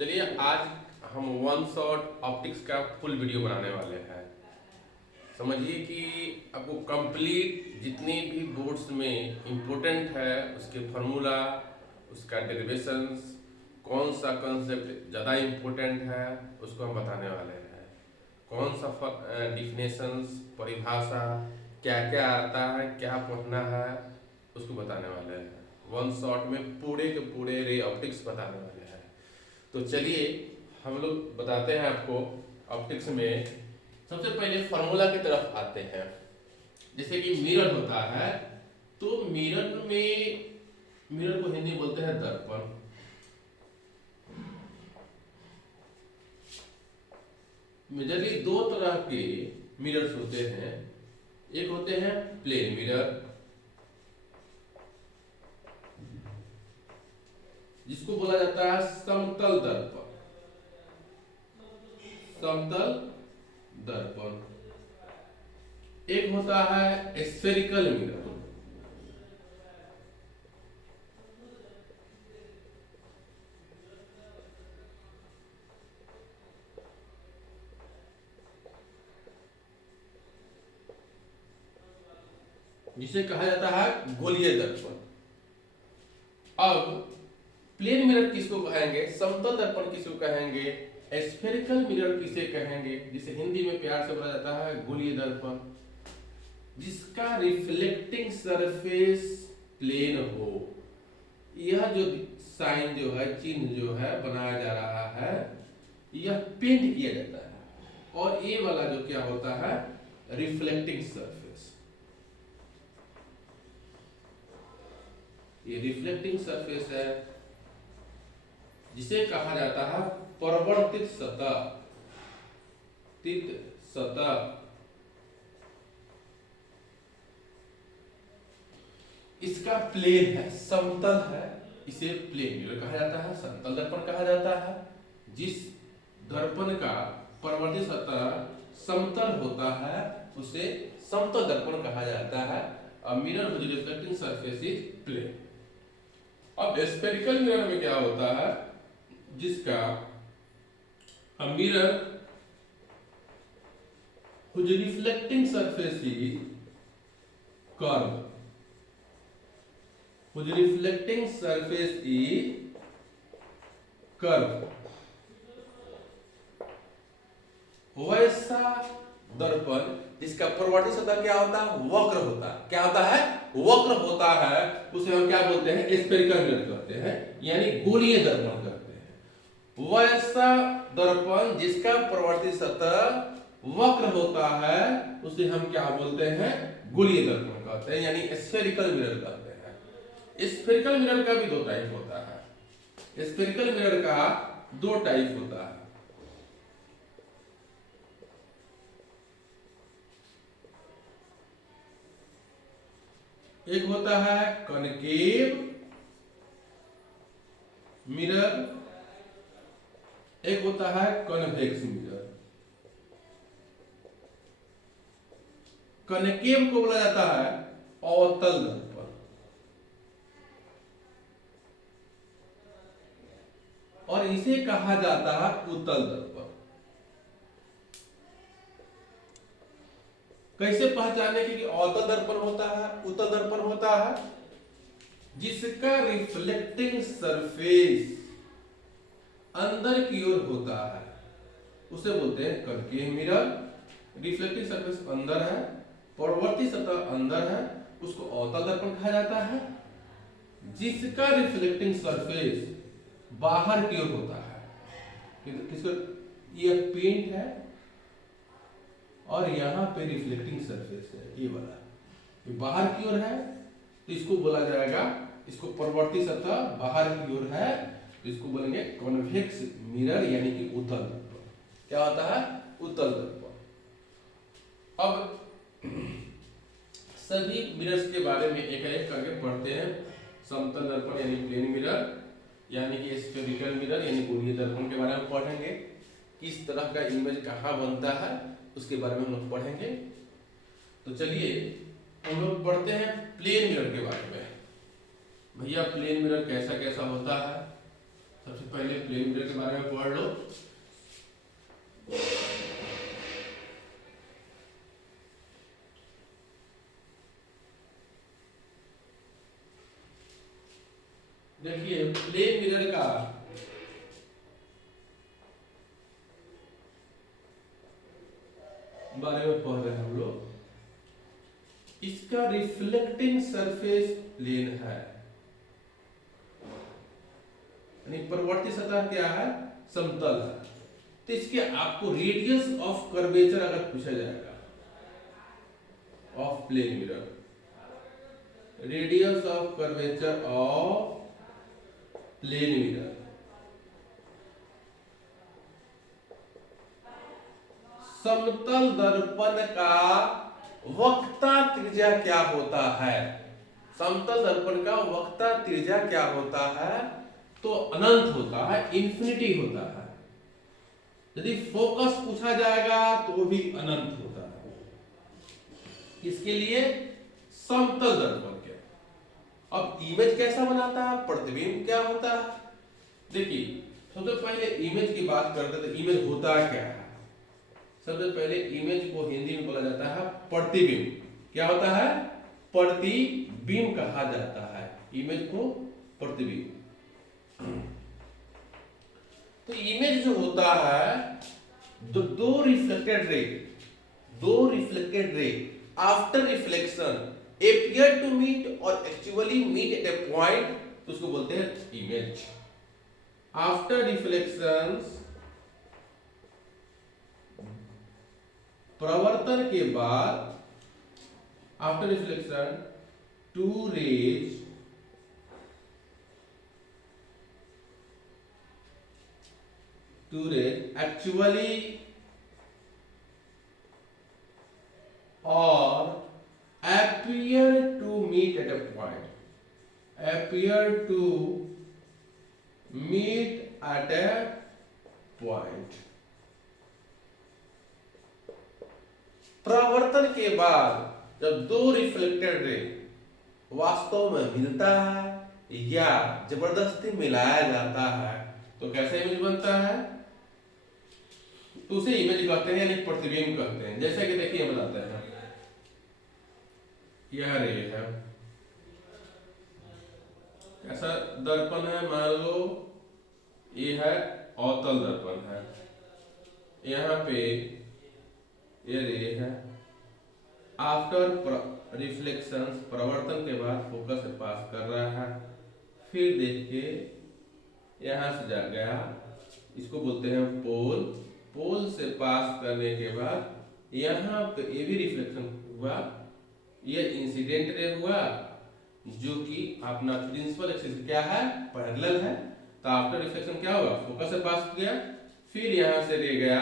चलिए आज हम वन शॉट ऑप्टिक्स का फुल वीडियो बनाने वाले हैं। समझिए कि आपको कंप्लीट जितनी भी बोर्ड्स में इम्पोर्टेंट है उसके फार्मूला, उसका डेरिवेशंस, कौन सा कंसेप्ट ज़्यादा इम्पोर्टेंट है उसको हम बताने वाले हैं। कौन सा डिफिनेशंस, परिभाषा, क्या क्या आता है, क्या पढ़ना है उसको बताने वाले हैं। वन शॉट में पूरे के पूरे रे ऑप्टिक्स बताने वाले हैं। तो चलिए हम लोग बताते हैं आपको ऑप्टिक्स में। सबसे पहले फार्मूला की तरफ आते हैं। जैसे कि मिरर होता है, तो मिरर को हिंदी बोलते हैं दर्पण। मेजरली दो तरह के मिरर्स होते हैं। एक होते हैं प्लेन मिरर, जिसको बोला जाता है समतल दर्पण। समतल दर्पण। एक होता है स्फेरिकल मिरर। जिसे कहा जाता है गोलीय दर्पण। अब प्लेन मिरर किसको कहेंगे, समतल दर्पण किसको कहेंगे, स्फेरिकल मिरर किसे कहेंगे, जिसे हिंदी में प्यार से बोला जाता है गोलीय दर्पण, जिसका रिफ्लेक्टिंग सरफेस प्लेन हो। यह जो साइन जो है, चिन्ह जो है बनाया जा रहा है, यह पेंट किया जाता है। और ये वाला जो क्या होता है, रिफ्लेक्टिंग सरफेस। ये रिफ्लेक्टिंग सरफेस है, जिसे कहा जाता है परावर्तित सतह। तित सतह। इसका प्लेन है, समतल है, इसे प्लेन मिरर कहा जाता है, समतल दर्पण कहा जाता है। जिस दर्पण का परावर्तित सतह समतल होता है उसे समतल दर्पण कहा जाता है। A mirror with reflecting surface is plane. अब स्फेरिकल मिरर में क्या होता है, जिसका mirror whose reflecting surface is curved, whose reflecting surface is curved, वैसा दर्पण जिसका परावर्तित सतह क्या होता है, वक्र होता है। क्या होता है, वक्र होता है, उसे हम क्या बोलते हैं, स्फेरिकल मिरर कहते हैं, यानी गोलीय दर्पण कहते हैं। वैसा दर्पण जिसका परावर्तित सतह वक्र होता है उसे हम क्या बोलते हैं, गोलीय दर्पण कहते हैं, यानी स्फेरिकल मिरर कहते हैं। स्फेरिकल मिरर का भी दो टाइप होता है। स्फेरिकल मिरर का दो टाइप होता है। एक होता है कनकेव मिरर, एक होता है कन्वेक्स मिरर। कनकेव को बोला जाता है अवतल दर्पण, और इसे कहा जाता है उत्तल दर्पण। कैसे पहचाने कि अवतल दर्पण होता है, उत्तल दर्पण होता है, जिसका रिफ्लेक्टिंग सरफेस अंदर की ओर होता है उसे बोलते हैं कनकेव मिरर। रिफ्लेक्टिंग सरफेस अंदर है, परावर्तित सतह अंदर है, उसको अवतल दर्पण कहा जाता है। जिसका रिफ्लेक्टिंग सरफेस बाहर की ओर होता है, किसको, ये पेंट है और यहाँ पे रिफ्लेक्टिंग सरफेस है, ये वाला, ये बाहर की ओर है तो इसको बोला जाएगा, इसको परावर्तित सतह बाहर की ओर है तो इसको बोलेंगे कॉन्वेक्स मिरर, यानी कि उत्तल दर्पण। क्या होता है, उत्तल दर्पण। अब सभी मिरर्स के बारे में एक एक करके पढ़ते हैं। समतल दर्पण यानी प्लेन मिरर, यानी कि स्फेरिकल मिरर यानी गोलीय दर्पण के बारे में पढ़ेंगे। किस तरह का इमेज कहाँ बनता है उसके बारे में हम लोग पढ़ेंगे। तो चलिए हम लोग पढ़ते हैं प्लेन मिरर के बारे में। भैया प्लेन मिरर कैसा कैसा होता है। सबसे पहले प्लेन मिरर के बारे में पढ़ लो। देखिए प्लेन मिरर का बारे में पढ़ रहे हैं हम लोग। इसका रिफ्लेक्टिंग सरफेस प्लेन है, यानी प्रवर्ती सतह क्या है, समतल है। तो इसके आपको रेडियस ऑफ कर्वेचर अगर पूछा जाएगा of plane mirror, radius of curvature of plane mirror, समतल दर्पण का वक्रता त्रिज्या क्या होता है, समतल दर्पण का वक्रता त्रिज्या क्या होता है, तो अनंत होता है, इंफिनिटी होता है। यदि फोकस पूछा जाएगा तो वो भी अनंत होता है। इसके लिए समतल दर्पण क्या, अब इमेज कैसा बनाता है, प्रतिबिंब क्या होता है। देखिए सबसे पहले इमेज की बात करते हैं तो इमेज होता क्या है। सबसे पहले इमेज को हिंदी में बोला जाता है प्रतिबिंब। क्या होता है, प्रतिबिंब कहा जाता है इमेज को, प्रतिबिंब। तो इमेज जो होता है दो reflected ray after reflection appear to meet और actually meet at a point, तो उसको बोलते हैं इमेज। आफ्टर रिफ्लेक्शंस, प्रवर्तन के बाद, after reflection two rays actually or appear to meet at a point, appear to meet at a point। प्रवर्तन के बाद जब दो रिफ्लेक्टेड रे वास्तव में मिलता है या जबरदस्ती मिलाया जाता है तो कैसा इमेज बनता है, तो उसे इमेज कहते हैं, यानी प्रतिबिंब कहते हैं। जैसा कि देखिए बताते हैं, यह रे है, कैसा दर्पण है, मान लो ये है अवतल दर्पण है, यहाँ पे ये रे है। आफ्टर रिफ्लेक्शंस, प्रवर्तन के बाद फोकस से पास कर रहा है, फिर देख के यहां से जा गया, इसको बोलते हैं पोल। पोल से पास करने के बाद यहाँ पे ये भी रिफ्लेक्शन हुआ, ये इंसिडेंट रे हुआ जो कि अपना प्रिंसिपल एक्सिस क्या है, पैरेलल है। तो आफ्टर रिफ्लेक्शन क्या हुआ, फोकस से पास किया, फिर यहाँ से रे गया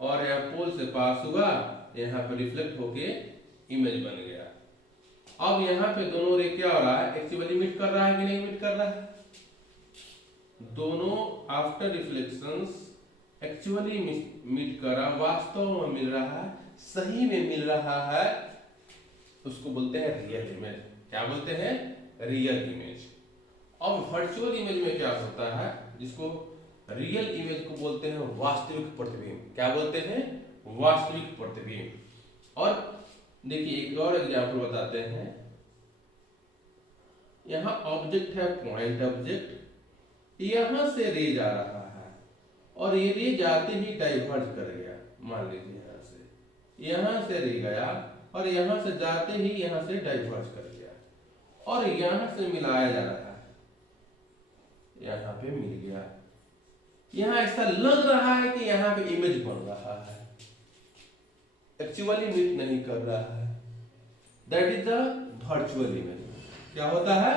और यहाँ पोल से पास हुआ, यहाँ पे रिफ्लेक्ट होके इमेज बन गया। अब यहाँ पे दोनों रे क्या हो रहा है, एक्चुअली मीट कर रहा है कि नहीं मीट कर रहा है, दोनों आफ्टर रिफ्लेक्शंस एक्चुअली मीट कर रहा, वास्तव में मिल रहा है, सही में मिल रहा है, उसको बोलते हैं रियल इमेज। क्या बोलते हैं, रियल इमेज। अब वर्चुअल इमेज में क्या होता है, जिसको रियल इमेज को बोलते हैं वास्तविक प्रतिबिंब। क्या बोलते हैं, वास्तविक प्रतिबिंब। और देखिए एक और एग्जांपल बताते हैं, यहाँ ऑब्जेक्ट है, पॉइंट ऑब्जेक्ट, यहां से रे जा रहा है और ये रे जाते ही डाइवर्ज कर गया। मान लीजिए यहां से रे गया और यहां से जाते ही यहां से डाइवर्ज कर गया और यहां से मिलाया जा रहा है, यहां पे मिल गया। यहां ऐसा लग रहा है कि यहां पे इमेज बन रहा है, एक्चुअली मीट नहीं कर रहा है। That is the virtual image. क्या होता है,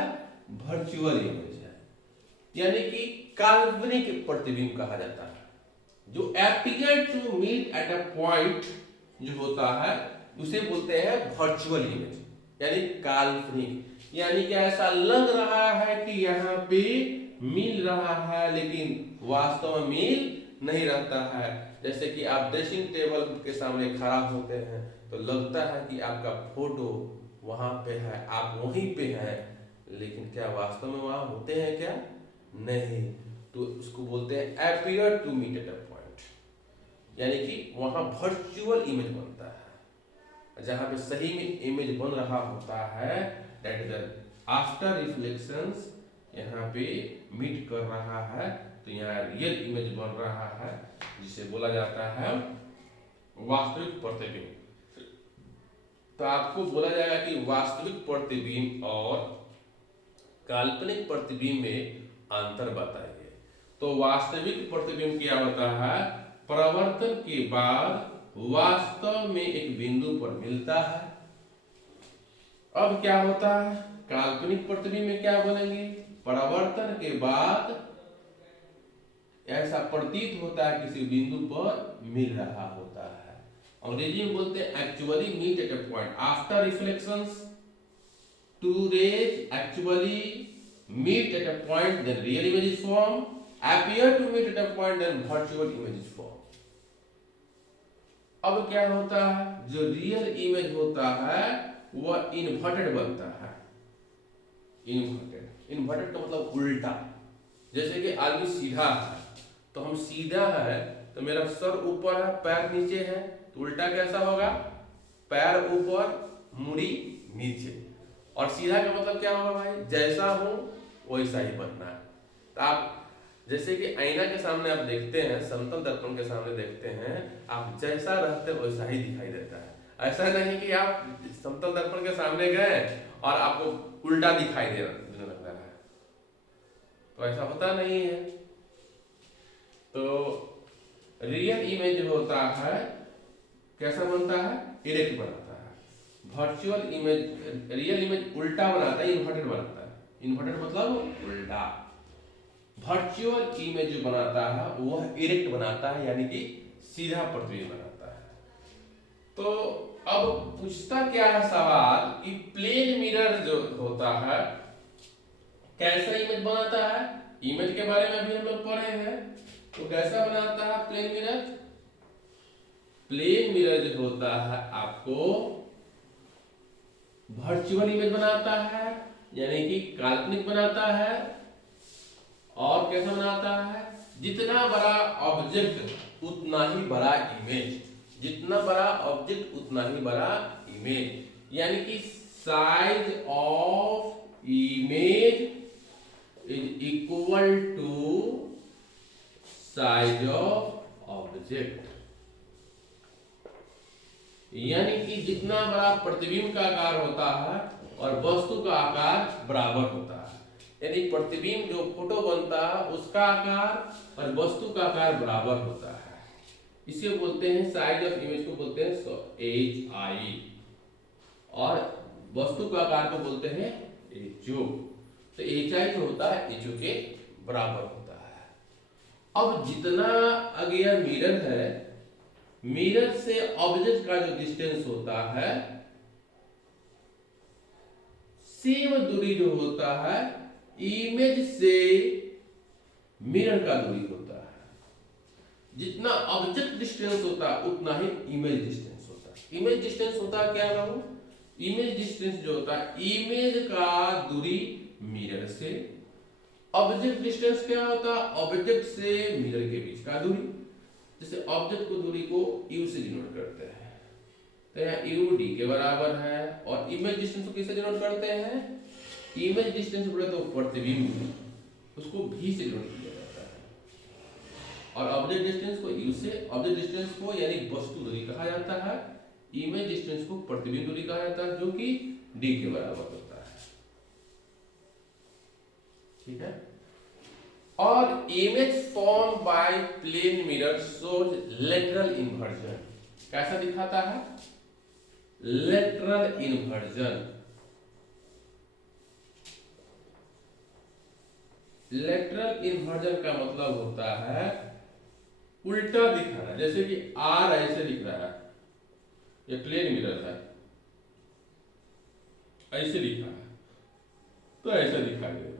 वर्चुअल इमेज है, यानी कि काल्पनिक प्रतिबिंब कहा जाता है। जो appear to meet at a point जो होता है उसे बोलते हैं वर्चुअल इमेज, यानी काल्पनिक। यानी कि ऐसा लग रहा है कि यहाँ पे मिल रहा है लेकिन वास्तव में मिल नहीं रहता है। जैसे कि आप ड्रेसिंग टेबल के सामने खड़ा होते हैं तो लगता है कि आपका फोटो वहां पे है, आप वहीं पे हैं, लेकिन क्या वास्तव में वहां होते हैं क्या, नहीं। तो उसको बोलते हैं appear to meet at a point, यानी कि वहां वर्चुअल इमेज बनता है, जहां पे सही में इमेज बन रहा होता है, दैट इज आफ्टर रिफ्लेक्शंस यहाँ पे मीट कर रहा है, तो यहाँ रियल इमेज बन रहा है, जिसे बोला जाता है वास्तविक प्रतिबिंब। तो आपको बोला जाएगा कि वास्तविक प्रतिबिंब और काल्पनिक प्रतिबिंब में अंतर बताइए। तो वास्तविक प्रतिबिंब क्या होता है, परावर्तन के बाद वास्तव में एक बिंदु पर मिलता है। अब क्या होता है, काल्पनिक प्रतिबिंब में क्या बोलेंगे, परावर्तन के बाद ऐसा प्रतीत होता है किसी बिंदु पर मिल रहा होता है। अंग्रेजी में बोलते हैं actually meet at a point, after reflections two rays actually meet at a point, then real image is form, appear to meet at a point, then virtual image is formed। अब क्या होता है, जो रियल इमेज होता है वह inverted बनता है। इन्वर्टेड का मतलब उल्टा। जैसे कि आदमी सीधा है, तो हम सीधा है तो मेरा सर ऊपर है, पैर नीचे है, तो उल्टा कैसा होगा, पैर ऊपर मुड़ी नीचे। और सीधा का मतलब क्या होगा भाई, जैसा हो वैसा ही बनना है। तो आप जैसे कि आईना के सामने आप देखते हैं, समतल दर्पण के सामने देखते हैं, आप जैसा रहते वैसा ही दिखाई देता है। ऐसा नहीं कि आप समतल दर्पण के सामने गए और आपको उल्टा दिखाई देने लग रहा है, तो ऐसा होता नहीं है। तो रियल इमेज होता है कैसा बनता है, इरेक्ट बनाता है। वर्चुअल इमेज, रियल इमेज उल्टा बनाता है, इन्वर्टेड बनाता है। इन्वर्टेड मतलब उल्टा। वर्चुअल इमेज जो बनाता है वह इरेक्ट बनाता है, यानी कि सीधा प्रतिबिंब बनाता है। तो अब पूछता क्या है सवाल कि प्लेन मिरर जो होता है कैसा इमेज बनाता है। इमेज के बारे में अभी हम लोग पढ़े हैं, तो कैसा बनाता है प्लेन मिरर। प्लेन मिरर जो होता है आपको वर्चुअल इमेज बनाता है, यानी कि काल्पनिक बनाता है। और कैसा बनाता है, जितना बड़ा ऑब्जेक्ट उतना ही बड़ा इमेज, जितना बड़ा ऑब्जेक्ट उतना ही बड़ा इमेज, यानी कि size of image is equal to size of object. यानी कि जितना बड़ा प्रतिबिंब का आकार होता है और वस्तु का आकार बराबर होता है। यानी प्रतिबिंब जो फोटो बनता है उसका आकार और वस्तु का आकार बराबर होता है। इसे बोलते हैं साइज ऑफ इमेज को बोलते हैं HI, और वस्तु का आकार को बोलते हैं HO। तो HI जो होता है HO के बराबर होता है। अब जितना अगर मिरर है, मिरर से ऑब्जेक्ट का जो डिस्टेंस होता है, सेम दूरी जो होता है इमेज से मिरर का दूरी होता है। जितना ऑब्जेक्ट डिस्टेंस होता है उतना ही इमेज डिस्टेंस होता है। इमेज डिस्टेंस होता है क्या बाबू, इमेज डिस्टेंस जो होता है इमेज का दूरी मिरर से। ऑब्जेक्ट डिस्टेंस क्या होता है, ऑब्जेक्ट से मिरर के बीच का दूरी। जैसे ऑब्जेक्ट को दूरी को u से डिनोट करते हैं, तो यहाँ u d के बराबर है। और इमेज डिस्टेंस को किससे डिनोट करते हैं, इमेज डिस्टेंस बोले तो प्रतिबिंब, उसको v से डिनोट किया जाता है। और ऑब्जेक्ट डिस्टेंस को u से, ऑब्जेक्ट डिस्टेंस को यानी वस्तु दूरी कहा जाता है, इमेज डिस्टेंस को प्रतिबिंब दूरी कहा जाता है, जो कि d के बराबर होता है। ठीक है। और image form by plane mirror shows lateral inversion. कैसा दिखाता है, लेटरल इन्वर्जन। लेटरल इन्वर्जन का मतलब होता है उल्टा दिखाना। जैसे कि R ऐसे दिख रहा है, ये प्लेन मिरर है, ऐसे लिखा है तो ऐसा दिखाई देगा।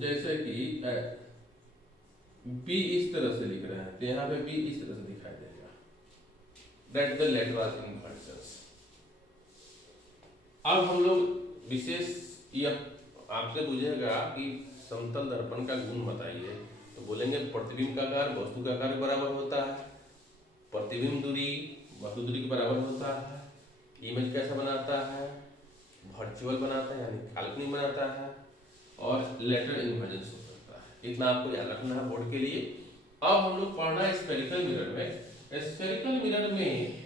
जैसे कि B इस तरह से लिख रहे हैं, तो यहाँ पे B इस तरह से दिखाई देगा। That the lateral inversion. अब हम लोग विशेष यह आपसे पूछेगा कि समतल दर्पण का गुण बताइए, तो बोलेंगे प्रतिबिंब का आकार वस्तु का आकार के बराबर होता है, प्रतिबिंब दूरी वस्तु दूरी के बराबर होता है, इमेज कैसा बनाता है, वर्चुअल बनाता है यानी काल्पनिक बनाता है, और लेटरल इन्वर्जन शो करता है। इतना आपको याद रखना है बोर्ड के लिए। अब हम लोग पढ़ना है स्फेरिकल मिरर में। स्फेरिकल मिरर में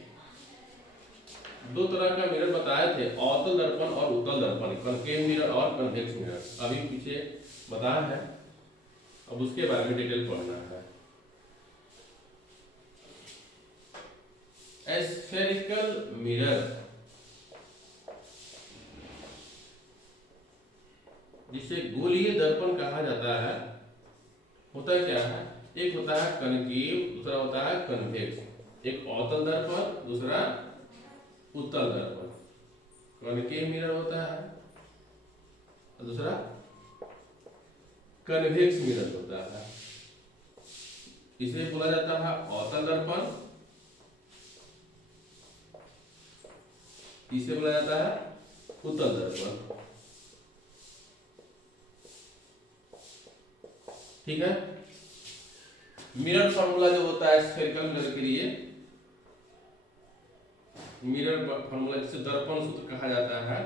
दो तरह का मिरर बताए थे, अवतल दर्पण और उत्तल दर्पण, कनकेव मिरर और कन्वेक्स मिरर, अभी पीछे बताया है। अब उसके बारे में डिटेल पढ़ना है। स्फेरिकल मिरर जिसे गोलीय दर्पण कहा जाता है, होता क्या है, एक होता है कनकेव, दूसरा होता है कन्वेक्स। एक अवतल दर्पण, दूसरा उत्तल दर्पण। कनकेव मिरर होता है और दूसरा कन्वेक्स मिरर होता है। इसे बोला जाता है अवतल दर्पण, इसे बोला जाता है उत्तल दर्पण। ठीक है। मिरर फॉर्मूला जो होता है स्फेरिकल मिरर के लिए, मिरर फॉर्मूला जिसे दर्पण सूत्र कहा जाता है,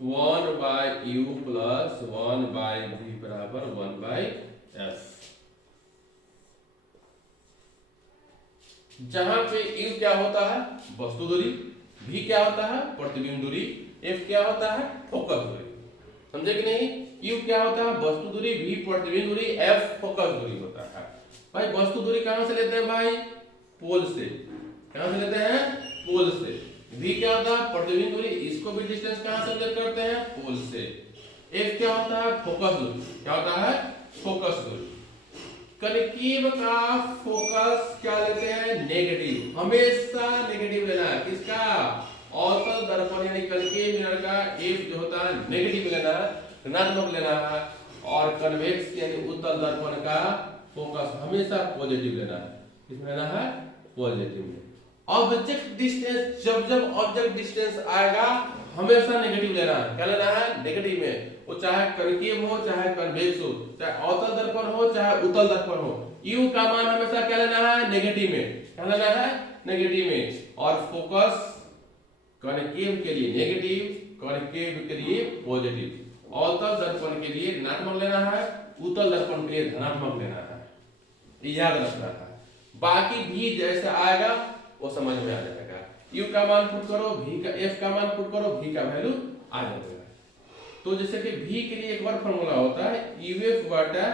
one by u plus one by v बराबर वन बाय एफ। जहां पे यू क्या होता है, वस्तु दूरी, v क्या होता है, प्रतिबिंब दूरी, f क्या होता है, फोकस दूरी। समझे कि नहीं? u क्या होता है, वस्तु दूरी, v प्रतिबिंब दूरी, f फोकस दूरी होता है। भाई वस्तु दूरी कहां से लेते हैं भाई, पोल से। कहां से लेते हैं, पोल से। v क्या होता है, प्रतिबिंब दूरी, इसको भी डिस्टेंस कहां से मेजर करते हैं, पोल से। f क्या होता है, फोकस दूरी। क्या होता है, फोकस दूरी। कनकेव का फोकस क्या लेते हैं, नेगेटिव, हमेशा नेगेटिव लेना है। किसका, अवतल दर्पण यानी कनकेव मिरर का एफ जो होता है नेगेटिव लेना है, ऋणात्मक लेना है, और कन्वेक्स यानी उत्तल दर्पण का फोकस हमेशा पॉजिटिव लेना है। किसमें लेना है, पॉजिटिव में। ऑब्जेक्ट डिस्टेंस, जब जब ऑब्जेक्ट डिस्टेंस आएगा हमेशा नेगेटिव लेना है। क्या लेना है, नेगेटिव में। वो चाहे कनकेव हो चाहे कन्वेक्स हो, चाहे अवतल दर्पण हो चाहे उत्तल दर्पण हो, u का मान हमेशा क्या लेना है, नेगेटिव में। क्या लेना है, नेगेटिव में। और फोकस कनकेव के लिए नेगेटिव, कनकेव के लिए पॉजिटिव। अवतल दर्पण के लिए ऋणात्मक लेना है, उत्तल दर्पण के लिए धनात्मक लेना है, याद रखना है। बाकी भी जैसे आएगा वो समझ में आ जाएगा। u का मान पुट करो, v का, f का मान पुट करो, v का वैल्यू आ जाएगा। तो जैसे कि v के लिए एक बार फॉर्मूला होता है uf बटा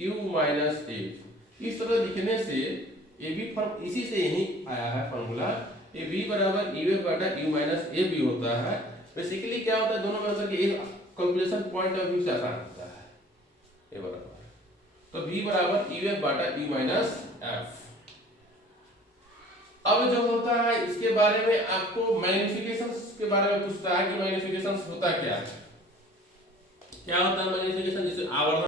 u माइनस f। इस तरह लिखने से ये भी इसी से यही आया है फॉर्मूला। ये v बराबर uf बटा u माइनस a भी होता है। बेसिकली क्या होता है, दोनों में होता है कि एक कैलकुलेशन पॉइंट ऑफ व्यू से आसान होता है। ये बराबर, तो v बराबर uf बटा u माइनस f। अब जो होता है इसके बारे में आपको मैग्निफिकेशंस के बारे में पूछता है कि मैग्निफिकेशंस होता क्या है, क्या होता है मैग्निफिकेशन, जिसे आवर्धन